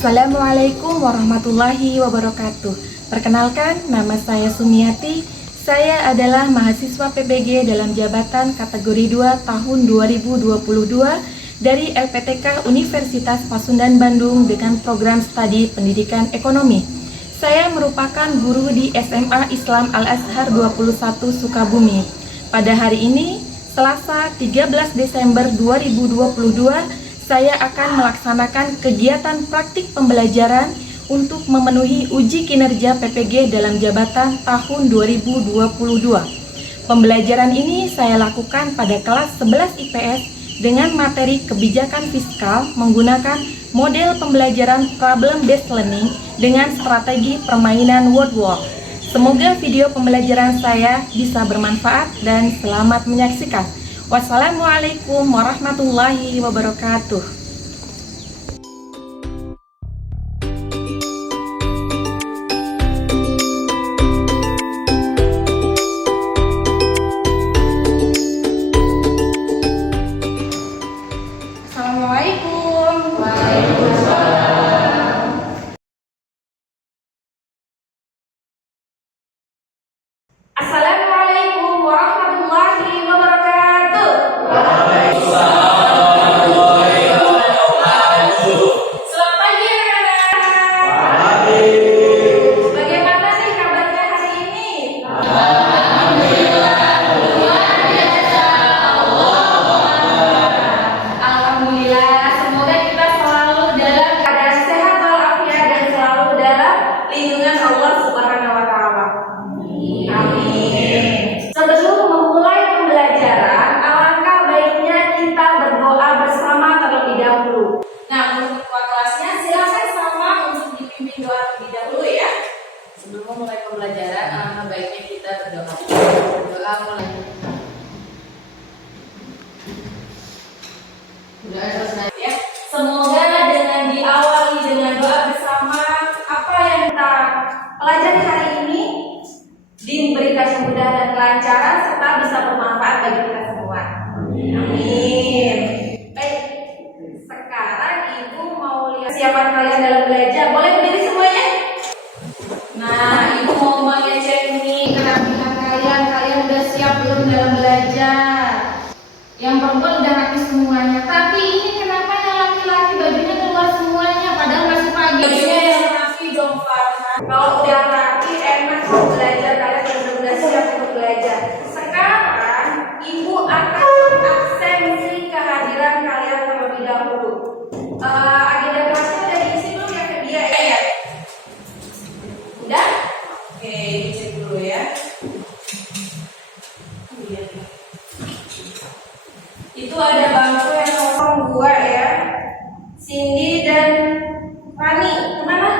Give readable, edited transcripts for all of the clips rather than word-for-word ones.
Assalamualaikum warahmatullahi wabarakatuh. Perkenalkan, nama saya Sumiati. Saya adalah mahasiswa PBG dalam jabatan kategori 2 tahun 2022 dari LPTK Universitas Pasundan Bandung dengan program studi pendidikan ekonomi. Saya merupakan guru di SMA Islam Al-Azhar 21 Sukabumi. Pada hari ini, Selasa 13 Desember 2022, saya akan melaksanakan kegiatan praktik pembelajaran untuk memenuhi uji kinerja PPG dalam jabatan tahun 2022. Pembelajaran ini saya lakukan pada kelas 11 IPS dengan materi kebijakan fiskal menggunakan model pembelajaran problem based learning dengan strategi permainan word walk. Semoga video pembelajaran saya bisa bermanfaat dan selamat menyaksikan. Wassalamualaikum warahmatullahi wabarakatuh. Assalamualaikum. Waalaikumsalam. Assalamualaikum warahmatullahi wabarakatuh. Selamat pagi anak-anak. Bagaimana nih kabarnya hari ini? Alhamdulillah, semoga kita selalu dalam keadaan sehat walafiat dan selalu dalam lindungan Allah Subhanahu wa taala. Amin. Sebelum memulai pembelajaran, alangkah baiknya kita berdoa bersama terlebih dahulu. Nah, untuk ketua kelasnya silakan sama untuk dipimpin doa terlebih dahulu ya. Sebelum memulai pembelajaran, alangkah baiknya kita berdoa. Doa mulai. Doa selesai. Ya, semoga dengan diawali dengan doa bersama, apa yang kita pelajari hari ini diberikan kemudahan dan kelancaran serta bisa bermanfaat bagi kita semua. Amin. Baik, sekarang Ibu mau lihat siapa kalian dalam belajar. Boleh berdiri semuanya? Nah, Ibu mau mengecek nih kerampilan kalian. Kalian udah siap belum dalam belajar? Yang perempuan udah rapi semuanya. Tapi ini kenapa yang laki-laki bajunya keluar semuanya padahal masih pagi? Bajunya yang rapi dong, Farhan. Kalau udah rapi enak mau belajar, kalian benar-benar siap untuk belajar. Sekarang Ibu akan absensi kehadiran kalian terlebih dahulu. Agenda kelasnya udah diisi belum ya ke dia ya? Udah? Oke, dicek dulu ya. Itu ada bangku yang kosong 2 ya. Cindy dan Rani kemana?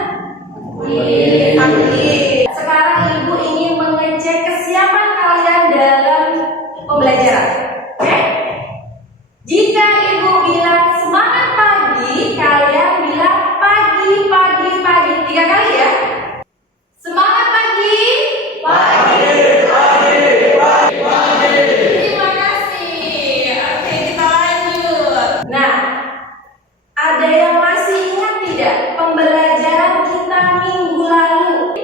Di sekarang Ibu ingin mengecek kesiapan kalian dalam pembelajaran. Oke? Jika Ibu bilang semangat pagi, kalian bilang pagi, pagi, pagi 3 kali ya. Semangat pagi. Terima kasih. Oke, kita lanjut. Nah, ada yang masih ingat tidak pembelajaran kita minggu lalu?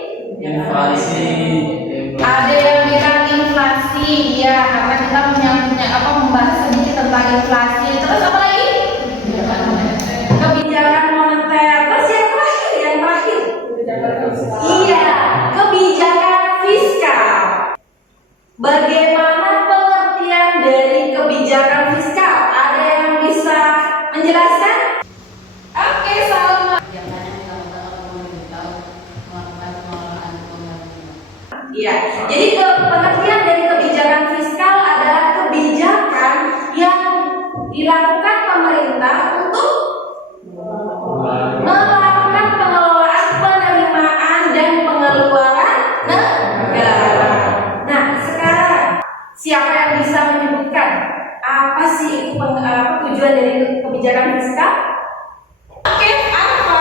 Ada yang bilang inflasi, ya, karena kita membahas sedikit tentang inflasi. Terus apa lagi? Kebijakan moneter. Terus yang terakhir. Iya, kebijakan fiskal. Bagaimana pengertian dari kebijakan fiskal? Ada yang bisa menjelaskan? Oke, Salma. Iya, jadi pengertian dari kebijakan fiskal adalah kebijakan yang dilakukan pemerintah untuk melakukan pengelolaan penerimaan dan pengeluaran negara. Nah, sekarang siapa yang bisa menyebutkan apa sih tujuan dari kebijakan fiskal? Oke, apa?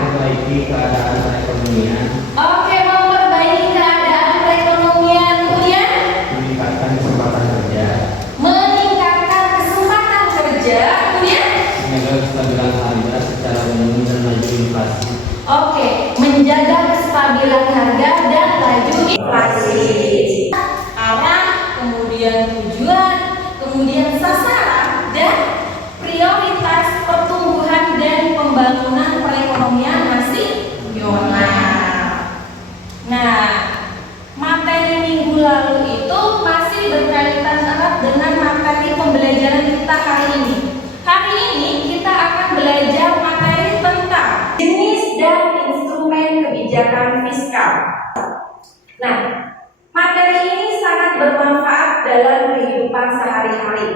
Memperbaiki keadaan perekonomian, Oke, memperbaiki keadaan perekonomian, kemudian meningkatkan kesempatan kerja, meningkatkan kesempatan kerja, kemudian menjaga kestabilan harga secara umum dan Nah, materi ini sangat bermanfaat dalam kehidupan sehari-hari.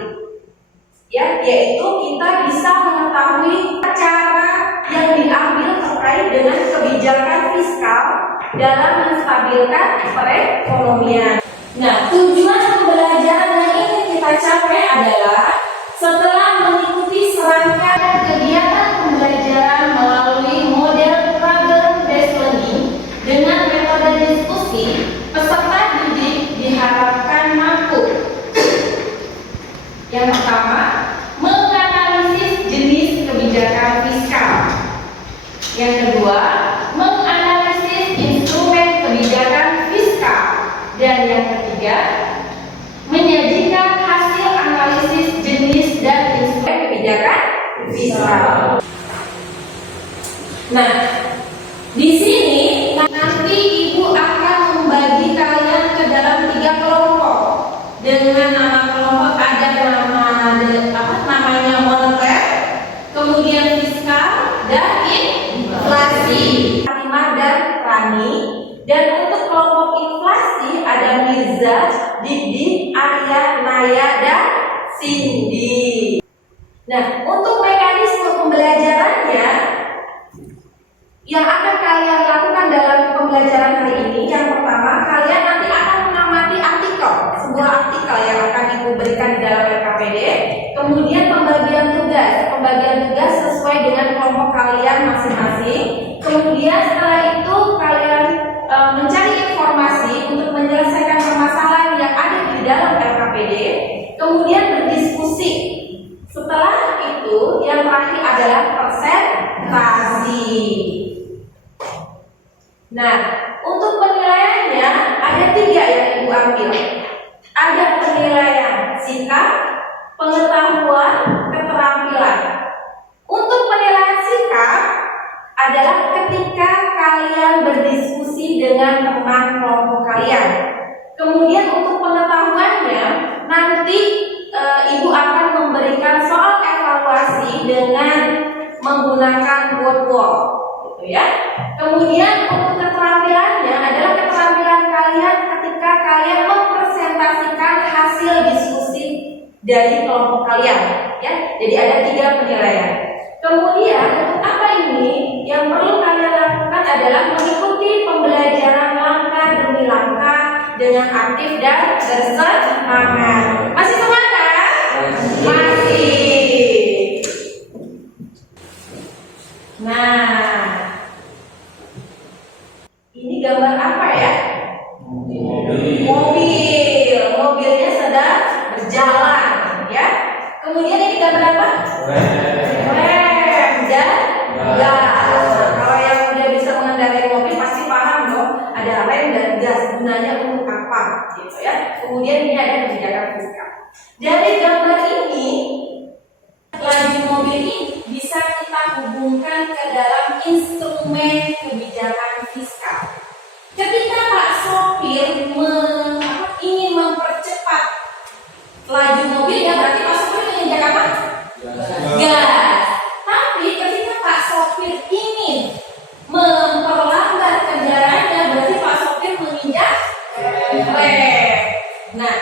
Ya, yaitu kita bisa mengetahui cara yang diambil terkait dengan kebijakan fiskal dalam menstabilkan perekonomian. Nah, tujuan pembelajaran yang ingin kita capai adalah setelah mengikuti serangkaian kegiatan pembelajaran melalui model problem-based learning dengan metode diskusi, peserta didik diharapkan mampu. Yang pertama, menganalisis jenis kebijakan fiskal. Yang kedua, menganalisis instrumen kebijakan fiskal. Dan yang ketiga, menyajikan hasil analisis jenis dan instrumen kebijakan fiskal. Nah, di sini nanti Ibu akan membagi kalian ke dalam 3 kelompok dengan nama kelompok ada namanya moneter, kemudian fiskal dan inflasi. Fatimah dan Rani. Dan untuk kelompok inflasi ada Mirza, Didi, Arya, Naya, dan Cindy. Nah, untuk mekanisme pembelajarannya yang akan kalian lakukan dalam pembelajaran hari ini, yang pertama kalian nanti akan mengamati artikel, sebuah artikel yang akan Ibu berikan di dalam RKPD. Kemudian pembagian tugas sesuai dengan kelompok kalian masing-masing. Kemudian setelah itu kalian mencari informasi untuk menyelesaikan permasalahan yang ada di dalam RKPD. Kemudian berdiskusi. Setelah itu yang terakhir adalah presentasi. Nah, untuk penilaiannya ada 3 yang Ibu ambil. Ada penilaian sikap, pengetahuan, keterampilan. Untuk penilaian sikap adalah ketika kalian berdiskusi dengan teman kelompok kalian. Kemudian untuk pengetahuannya nanti Ibu akan memberikan soal evaluasi dengan menggunakan word, gitu ya. Kemudian untuk keterampilannya adalah keterampilan kalian ketika kalian mempresentasikan hasil diskusi dari kelompok kalian, ya. Jadi ada 3 penilaian. Kemudian untuk apa ini? Yang perlu kalian lakukan adalah mengikuti pembelajaran langkah demi langkah dengan aktif dan bersemangat. Masih semangat? Masih. Nah, ini gambar apa ya? Mobil. Mobilnya sedang berjalan, ya. Kemudian ini gambar apa? Rem dan gas. Kalau yang udah bisa mengendarai mobil pasti paham dong. Ada rem dan gas. Gunanya untuk apa? Gitu ya. Kemudian ini ada kebijakan fiskal. Dari gambar ini, laju mobil ini bisa kita hubungkan ke dalam instrumen kebijakan fiskal. Ketika Pak sopir ingin mempercepat laju mobilnya, berarti Pak sopir menginjak apa? Gas. Tapi ketika Pak sopir ingin memperlambat kendaraannya, berarti Pak sopir menginjak rem. Nah,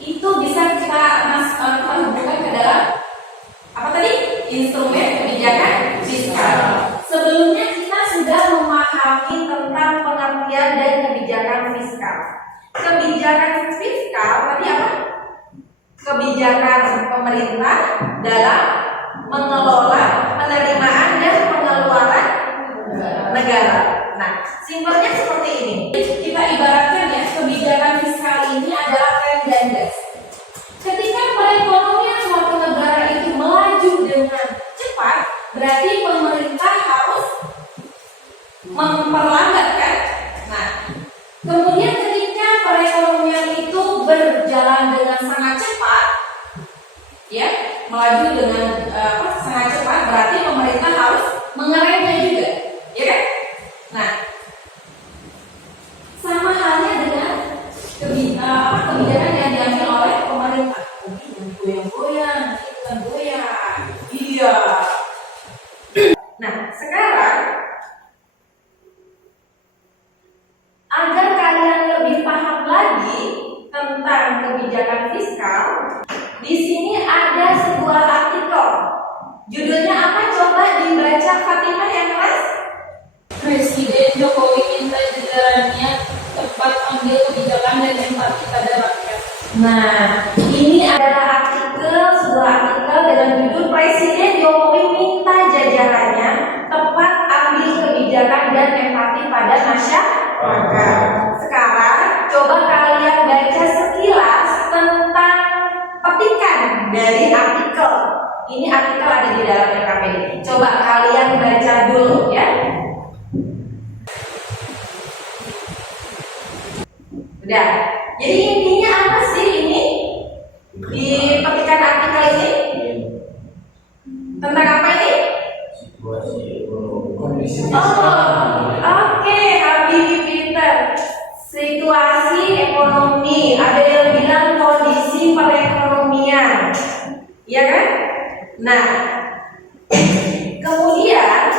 itu bisa kita hubungkan ke dalam apa tadi? Instrumen kebijakan fiskal. Sebelumnya kita sudah memahami tentang pengertian dan kebijakan fiskal. Kebijakan fiskal tadi apa? Kebijakan pemerintah dalam mengelola penerimaan dan pengeluaran negara. Nah, simpelnya seperti ini. Kita ibaratkan ya, kebijakan fiskal ini adalah rem dan gas. Ketika perekonomian suatu negara itu melaju dengan cepat, berarti pemerintah harus memperlambat, kan? Nah, kemudian ketika perekonomian itu berjalan dengan sangat cepat, ya, melaju dengan sangat cepat, berarti pemerintah harus mengeremnya juga, ya kan? Nah, sama halnya dengan kebijakan yang diambil oleh pemerintah. Goyang-goyang, kita goyang. Iya. Nah, sekarang di sini ada sebuah artikel. Judulnya apa? Coba dibaca Fatimah yang kelas. Presiden Jokowi minta jajarannya tepat ambil kebijakan dan empati pada rakyat. Nah, ini adalah sebuah artikel dengan judul Presiden Jokowi minta jajarannya tepat ambil kebijakan dan empati pada masyarakat. Sekarang coba kalian baca sekilas tentang petikan dari artikel. Ini artikel ada di dalam LKPD. Coba kalian baca dulu ya. Udah. Jadi intinya apa sih ini? Di petikan artikel ini tentang apa ini? Kondisi Oke, Habibie pinter. Situasi ekonomi. Ada yang bilang kondisi perekonomian, ya kan? Nah, kemudian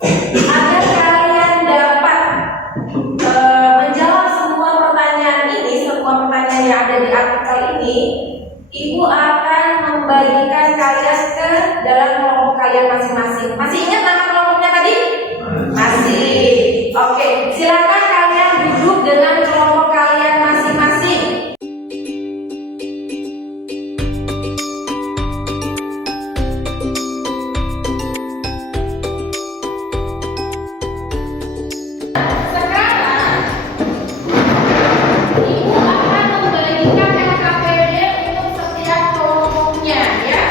agar kalian dapat menjawab semua pertanyaan yang ada di artikel ini, Ibu akan membagikan kalian ke dalam kelompok kalian masing-masing. Masih ingat nama kelompoknya tadi? Masih. Oke, silakan kalian duduk dengan kelompok kalian masing-masing. Sekarang Ibu akan membagikan LKPD untuk setiap kelompoknya ya.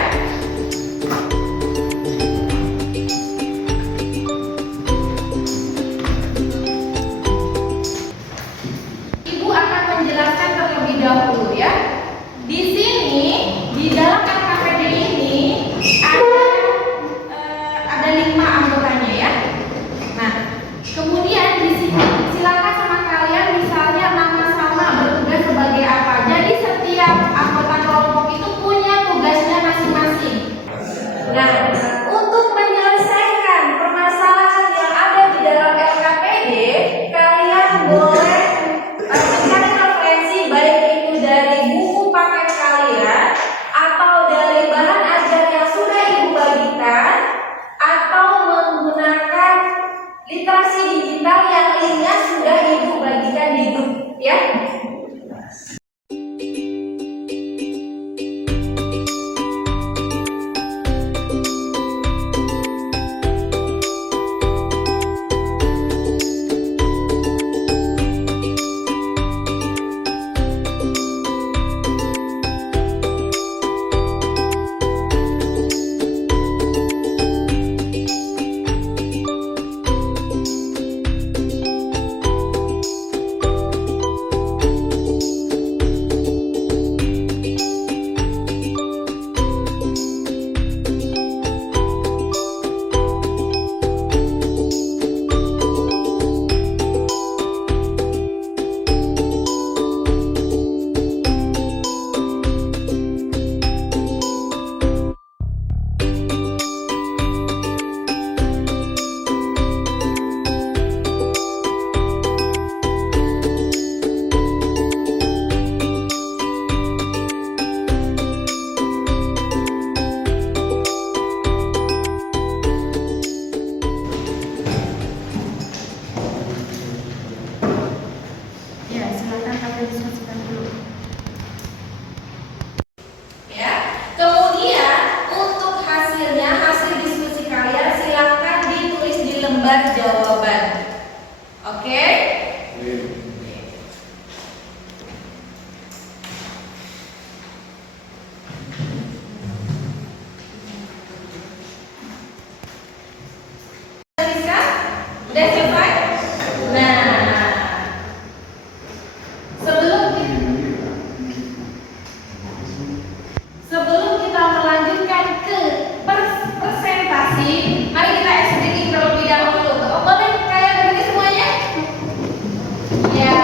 Ibu akan menjelaskan terlebih dahulu ya. Di sini di dalam LKPD ini ada 5 anggotanya ya. Nah, kemudian di sini silakan sama kalian misalnya sama-sama bertugas sebagai apa. Jadi setiap anggota kelompok itu punya tugasnya masing-masing. Nah, untuk menyelesaikan permasalahan yang ada di dalam LKPD, kalian boleh mencari referensi baik itu dari buku paket kalian atau dari bahan ajar yang sudah Ibu bagikan atau menggunakan literasi digital yang linknya sudah Ibu bagikan di grup ya. Ya, silakan kalian diskusikan dulu. Ya, kemudian untuk hasil diskusi kalian silakan ditulis di lembar jawaban. Oke? Udah selesai? Nah, sebelum kita melanjutkan ke presentasi, mari kita explain terlebih dahulu. Boleh kalian berdiri semuanya? Ya,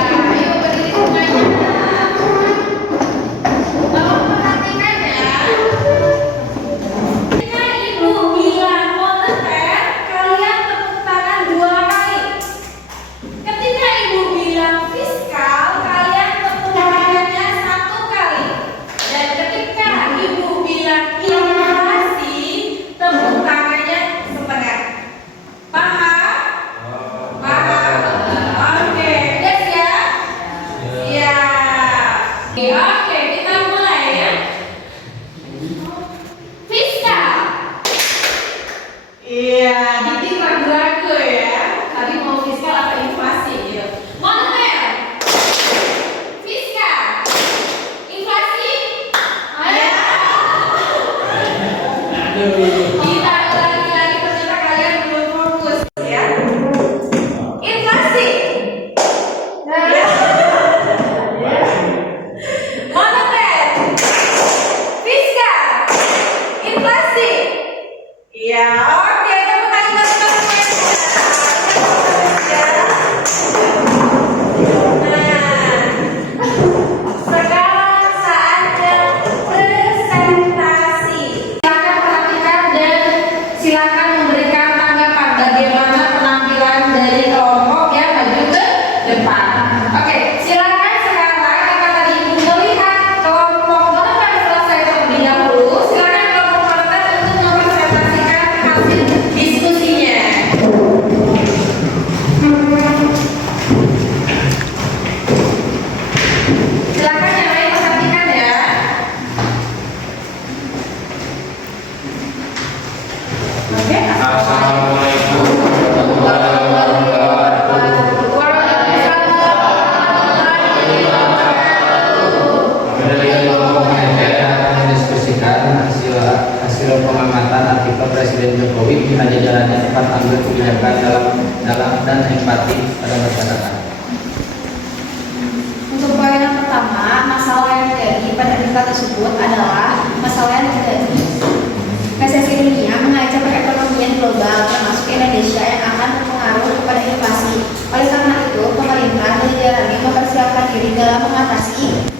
yang dijalani mempersiapkan diri dalam mengatasi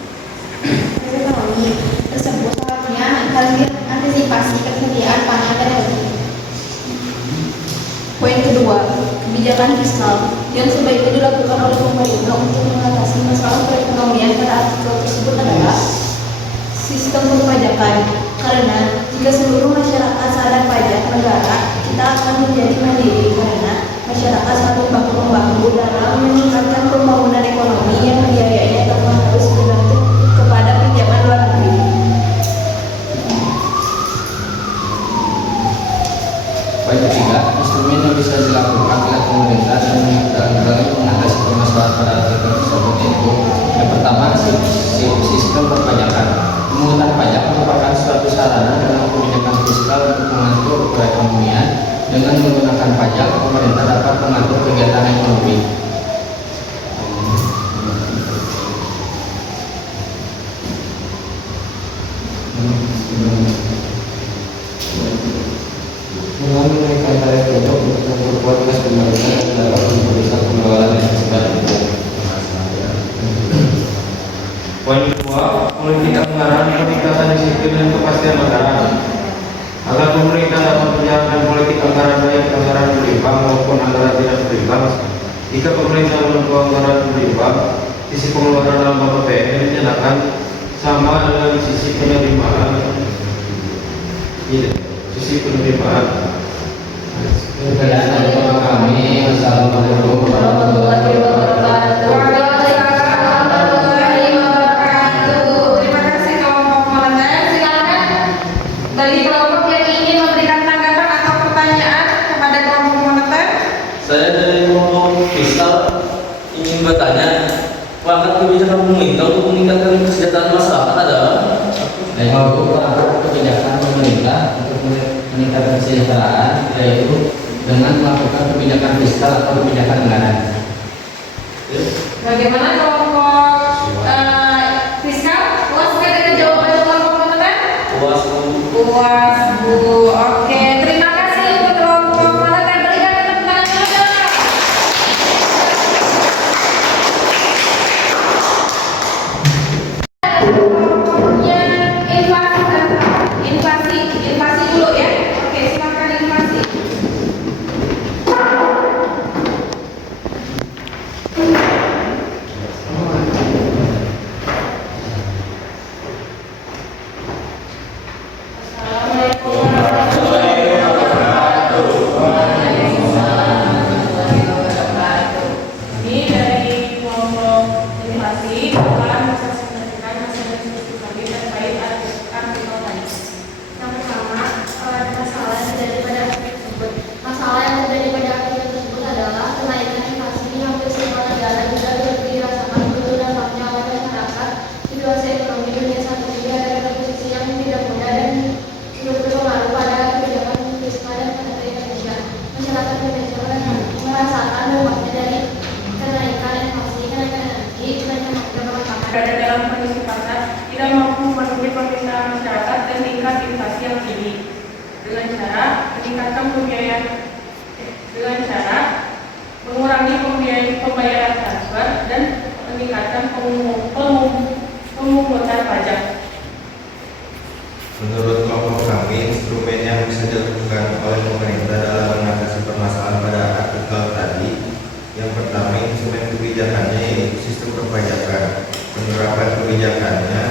ekonomi tersebut. Selanjutnya, antisipasi ketersediaan pangan dan energi. Poin kedua, kebijakan fiskal yang sebaiknya dilakukan oleh pemerintah untuk mengatasi masalah perekonomian pada artikel tersebut adalah sistem perpajakan. Karena jika seluruh masyarakat sadar pajak negara, kita akan menjadi mandiri karena masyarakat satu bahu-membahu dalam meningkatkan pembangunan ekonomi yang biayanya tanpa harus bergantung kepada pinjaman luar negeri. Poin ketiga, instrumen yang bisa dilakukan oleh pemerintah dalam mengatasi permasalahan pada artikel tersebut yaitu yang pertama, sistem perpajakan. Pemungutan pajak merupakan suatu sarana dalam kebijakan fiskal untuk mengatur perekonomian. Dengan menggunakan pajak, pemerintah dapat mengatur kegiatan ekonomi. Dengan menaikkan tarif pajak untuk memperkuat kas pemerintah dan dapat memberikan pengelolaan yang segar. Poin kedua, politik anggaran peningkatan disiplin dan kepastian anggaran. Agar pemerintah dapat menjalankan politik anggaran baik anggaran berimbang maupun anggaran tidak berimbang. Jika pemerintah menentukan anggaran berimbang, sisi pengeluaran dalam APBN dinyatakan sama dengan sisi penerimaan. Sisi penerimaan. Sekian kami. Wassalamualaikum warahmatullahi wabarakatuh. Terima kasih kelompok moneter. Silakan bagi kelompok yang ingin memberikan tanggapan atau pertanyaan kepada kelompok moneter. Saya dari kelompok fiskal ingin bertanya, langkah kebijakan pemerintah untuk meningkatkan kesejahteraan masyarakat adalah kebijakan pemerintah untuk meningkatkan kesejahteraan yaitu dengan melakukan kebijakan fiskal atau kebijakan anggaran. Bagaimana kelompok fiskal? Puas nggak dengan jawaban kelompok moneter? puas Puas, Bu. Oke, terima kasih untuk kelompok moneter. Berikan tepuk tangan dulu dong. Yang inflasi dulu ya. Oke, silakan inflasi. Assalamualaikum warahmatullahi wabarakatuh. Ini dari kelompok inflasi akan menyampaikan hasil diskusi kami terkait artikel tadi. Yang pertama, masalah yang terjadi pada artikel tersebut. Masalah yang terjadi pada artikel tersebut adalah kenaikan inflasi ini hampir semua negara juga dirasakan begitu dampaknya oleh masyarakat. Situasi ekonomi dunia saat ini ada pada posisi yang tidak mudah dan turut berpengaruh pada kebijakan fiskal dan moneter Indonesia. Masyarakat Indonesia merasakan dampaknya dari kenaikan inflasi, kenaikan energi, kenaikan harga bahan bakar. Berada dalam kondisi pasar tidak mampu memenuhi permintaan masyarakat dan tingkat inflasi yang tinggi dengan cara meningkatkan mengurangi pembayaran transfer dan meningkatkan pemungutan pajak. Menurut kelompok kami, instrumen yang bisa dilakukan oleh pemerintah dalam mengatasi permasalahan pada artikel tadi, yang pertama instrumen kebijakannya yaitu sistem perpajakan. Penerapan kebijakannya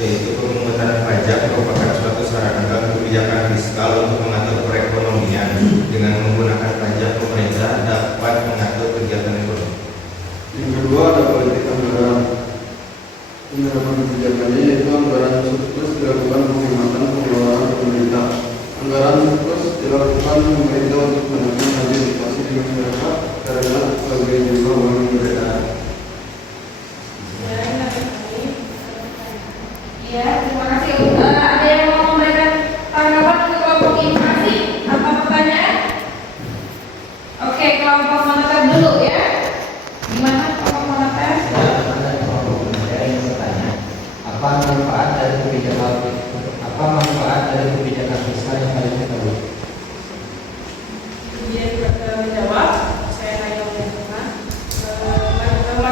yaitu pemungutan pajak merupakan suatu sarana dalam kebijakan fiskal untuk mengatur perekonomian. Dengan menggunakan pajak, pemerintah dapat mengatur kegiatan ekonomi. Yang kedua ada politik anggaran. Penerapan kebijakannya yaitu anggaran surplus dilakukan penghematan pengeluaran pemerintah. Anggaran surplus dilakukan pemerintah untuk menekan laju inflasi di masyarakat karena sebagai jumlah uang yang beredar. Ya, terima kasih. Ada yang mau memberikan tanggapan untuk kelompok inflasi? Apa pertanyaan? Oke, kelompok moneter dulu ya. Gimana kelompok moneter? Apa manfaat dari kebijakan fiskal yang kalian ketahui? Kemudian menjawab, saya tanya teman-teman,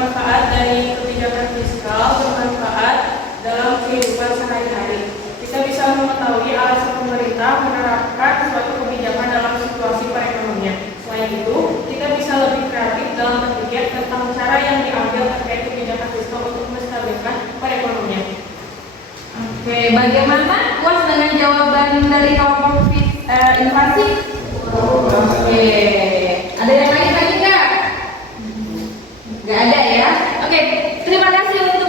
Oke, bagaimana puas dengan jawaban dari kelompok inflasi? Oke, ada yang lagi nggak? Nggak ada ya? Oke, terima kasih untuk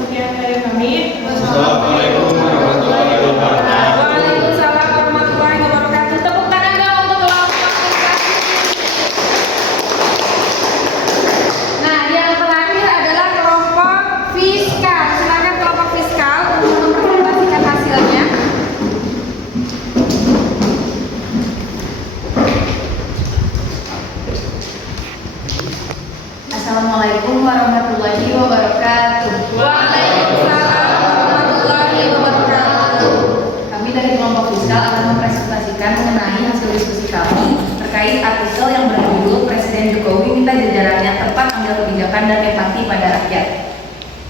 Sekian dari kami. Assalamualaikum warahmatullahi wabarakatuh. Waalaikumsalam warahmatullahi wabarakatuh. Tepuk tangan dong untuk kelompok inflasi. Nah, yang terakhir adalah kelompok fiskal. Silakan kelompok fiskal untuk mempresentasikan hasilnya. Assalamualaikum warahmatullahi wabarakatuh. Waalaikumsalam warahmatullahi wabarakatuh. Kami dari kelompok fiskal akan mempresentasikan mengenai hasil diskusi kami terkait artikel yang berjudul Presiden Jokowi minta jajarannya tepat ambil kebijakan dan empati pada rakyat.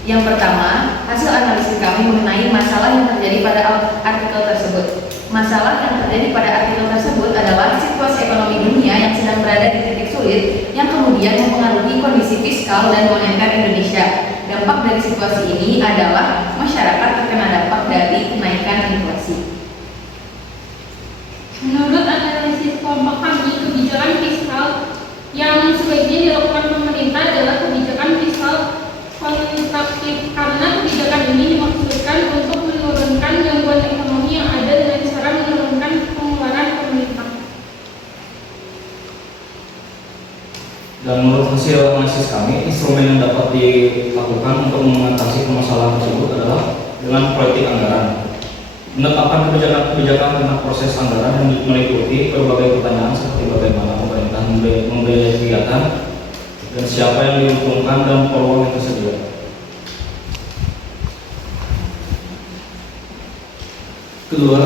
Yang pertama, hasil analisis kami mengenai masalah yang terjadi pada artikel tersebut. Masalah yang terjadi pada artikel tersebut adalah situasi ekonomi dunia yang sedang berada di titik sulit yang kemudian mempengaruhi kondisi fiskal dan moneter Indonesia. Dampak dari situasi ini adalah masyarakat terkena dampak dari kenaikan inflasi. Menurut analisis kelompok kami, kebijakan fiskal yang sebaiknya dilakukan pemerintah adalah kebijakan fiskal kuantitatif karena kebijakan ini dimaksudkan untuk menurunkan gangguan ekonomi yang ada dengan cara menurunkan pengeluaran pemerintah. Dan menurut hasil analisis kami, instrumen yang dapat dilakukan untuk mengatasi permasalahan tersebut adalah dengan politik anggaran. Menetapkan kebijakan tentang proses anggaran yang meliputi berbagai pertanyaan seperti bagaimana pemerintah membiayai kegiatan dan siapa yang diuntungkan dan peluang yang tersedia. Kedua,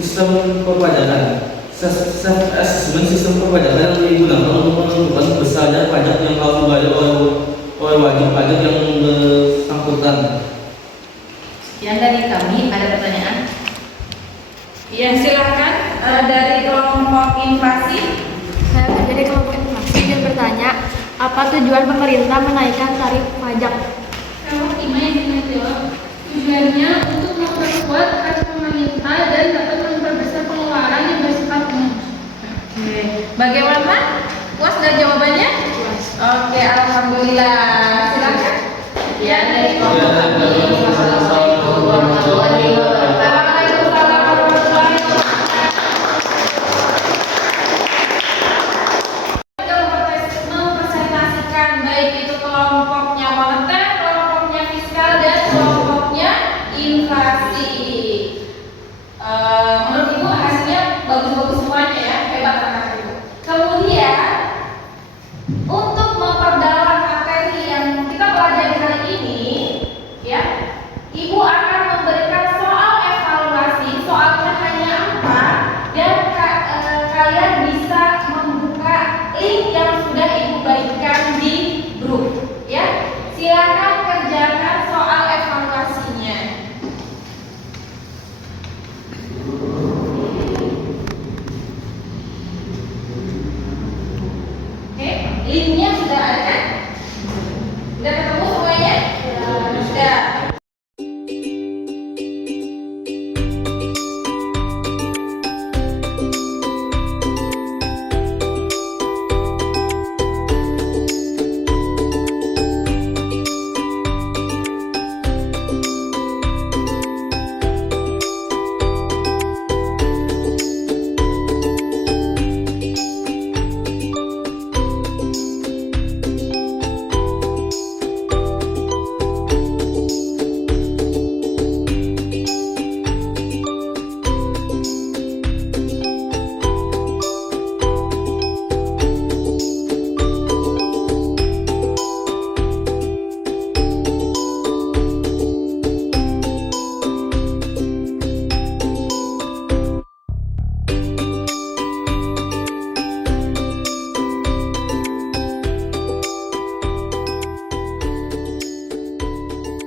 sistem perpajakan. Self-assessment sistem perpajakan yang digunakan untuk menentukan besarnya pajak yang harus dibayar oleh wajib pajak yang bersangkutan. Sekian dari kami, ada pertanyaan? Ya, silakan dari kelompok inflasi. Saya dari kelompok inflasi dan bertanya, apa tujuan pemerintah menaikkan tarif pajak? Kelompok IMA yang menjawab, tujuannya untuk memperkuat kas pemerintah dan dapat memperbesar pengeluaran yang bersifat umum. Oke, bagaimana? Puas dari jawabannya? Oke, alhamdulillah. Silakan. Ya, dari kelompok kami, Wassalamualaikum warahmatullahi wabarakatuh. Waalaikumsalam warahmatullahi wabarakatuh. Mempresentasikan baik itu kelompoknya moneter, kelompoknya fiskal, dan kelompoknya inflasi. Menurut Ibu hasilnya bagus-bagus semuanya ya, hebat anak Ibu. Kemudian untuk memperdalam materi yang kita pelajari hari ini, ya, Ibu akan memberikan soal evaluasi. Soalnya hanya 4 dan kalian bisa membuka link yang sudah Ibu bagikan di grup, ya. Silakan kerjakan soal evaluasinya. Oke, linknya sudah ada kan? Sudah ketemu semuanya? Sudah.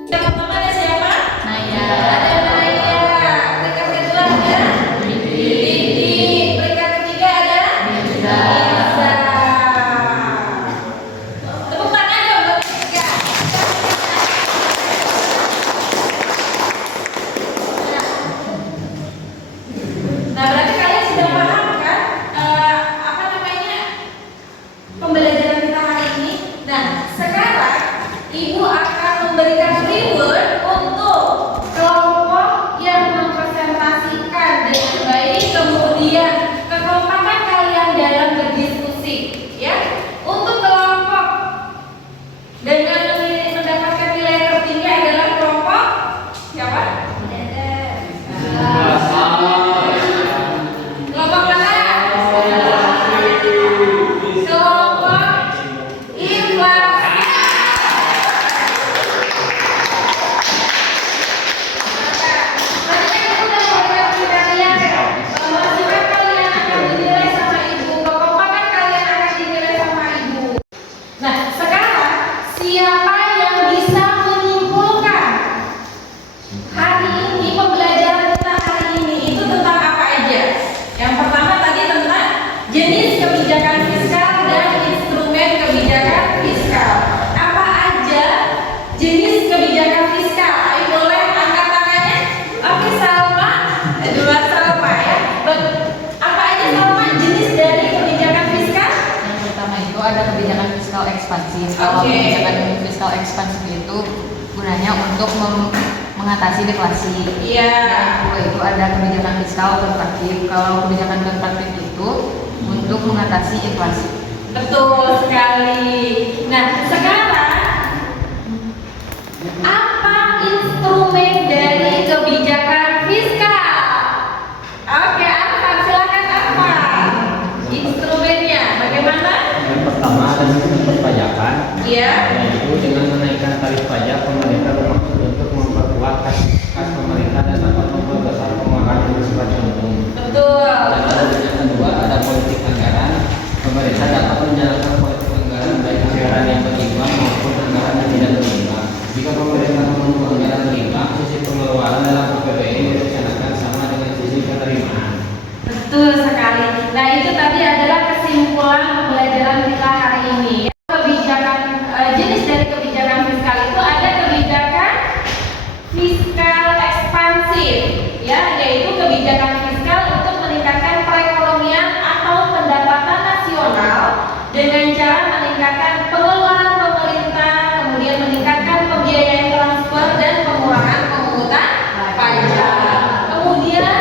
Teman-teman ada siapa? Naya. Ada Naya. Peringkat kedua ada? Didi. Peringkat ketiga ada? Bisa. Tepuk tangan dong buat ketiga. siapa yang bisa menyimpulkan hari ini pembelajaran kita hari ini itu tentang apa aja? Yang pertama tadi tentang jenis kebijakan fiskal dan instrumen kebijakan fiskal. Apa aja jenis kebijakan fiskal? Ayo boleh angkat tangannya. Oke, Salma, dua Salma ya. Apa aja Salma jenis dari kebijakan fiskal? Yang pertama itu ada kebijakan fiskal ekspansif. Kalau Oke. kebijakan fiskal ekspansif itu gunanya untuk mengatasi deflasi. Iya. Yang kedua itu ada kebijakan fiskal kontraktif. Kalau kebijakan kontraktif itu untuk mengatasi inflasi. Betul sekali. Nah, sekarang apa instrumen dari kebijakan fiskal? Oke, Arfan, silakan Arfan. Instrumennya bagaimana? Yang pertama ada sistem perpajakan, Iya. yaitu dengan menaikkan tarif pajak pemerintah bermaksud untuk memperkuat kas pemerintah dan dapat membuat dasar keuangan yang bersifat untung. Betul. Dan yang kedua ada politik anggaran. Pemerintah dapat menjalankan politik anggaran baik anggaran yang berimbang maupun anggaran yang tidak berimbang. Jika pemerintah menunggu anggaran berimbang, sisi pengeluaran dalam APBN direncanakan sama dengan sisi penerimaan. Betul sekali. Nah, itu tadi adalah kesimpulan pembelajaran kita hari ini. Kebijakan jenis dari kebijakan fiskal itu ada kebijakan fiskal ekspansif, ya, yaitu kebijakan fiskal untuk meningkatkan perekonomian atau pendapatan nasional dengan cara meningkatkan pengeluaran pemerintah, kemudian meningkatkan pembiayaan transfer dan pengurangan pemungutan pajak. Kemudian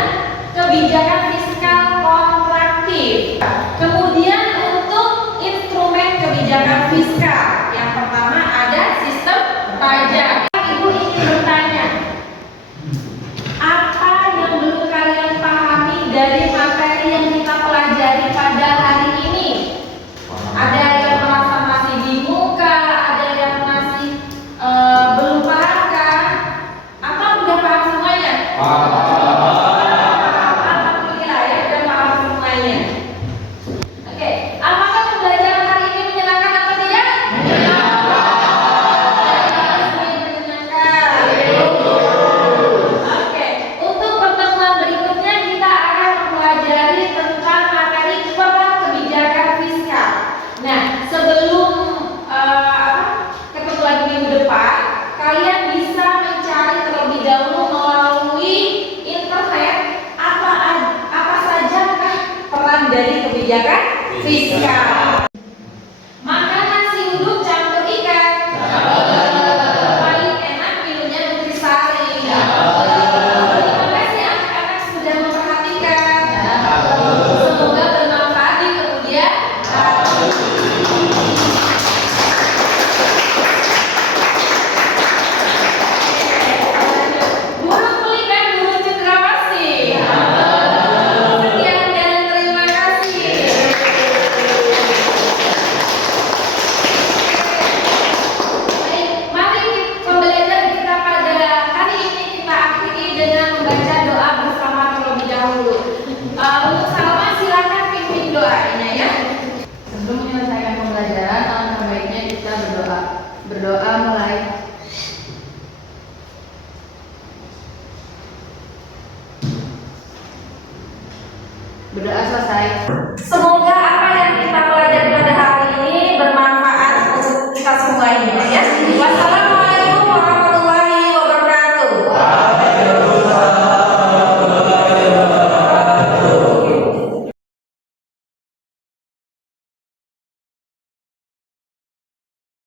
kebijakan fiskal kontraktif. Kemudian untuk instrumen kebijakan fiskal, yang pertama ada sistem pajak. Ibu ingin bertanya, apa yang belum kalian pahami dari materi yang kita pelajari pada hari ini? Ada yang merasa masih di muka, ada yang masih belum paham kah? Atau udah paham semuanya? Alhamdulillah ya, udah paham semuanya. Oke, apakah pembelajaran hari ini menyenangkan atau tidak? Menyenangkan. Oke, untuk pertemuan berikutnya kita akan mempelajari tentang materi peran kebijakan fiskal. Nah, sebelum ketemu lagi minggu depan, kalian bisa mencari terlebih dahulu melalui internet apa saja peran dari kebijakan fiskal. Makan nasi uduk campur ikan. Paling enak minumnya Nutrisari. Terima kasih anak-anak sudah memperhatikan. Semoga bermanfaat di kemudian hari. Guru pelikan, guru cendrawasih. Sekian dan terima kasih. Baik, mari pembelajaran kita pada hari ini kita akhiri dengan membaca doa bersama terlebih dahulu. Untuk Salma silakan pimpin doanya ya. Sebelum menyelesaikan pembelajaran, alangkah baiknya kita berdoa. Berdoa mulai. Berdoa selesai. Semoga apa yang kita pelajari pada hari ini bermanfaat untuk kita semuanya.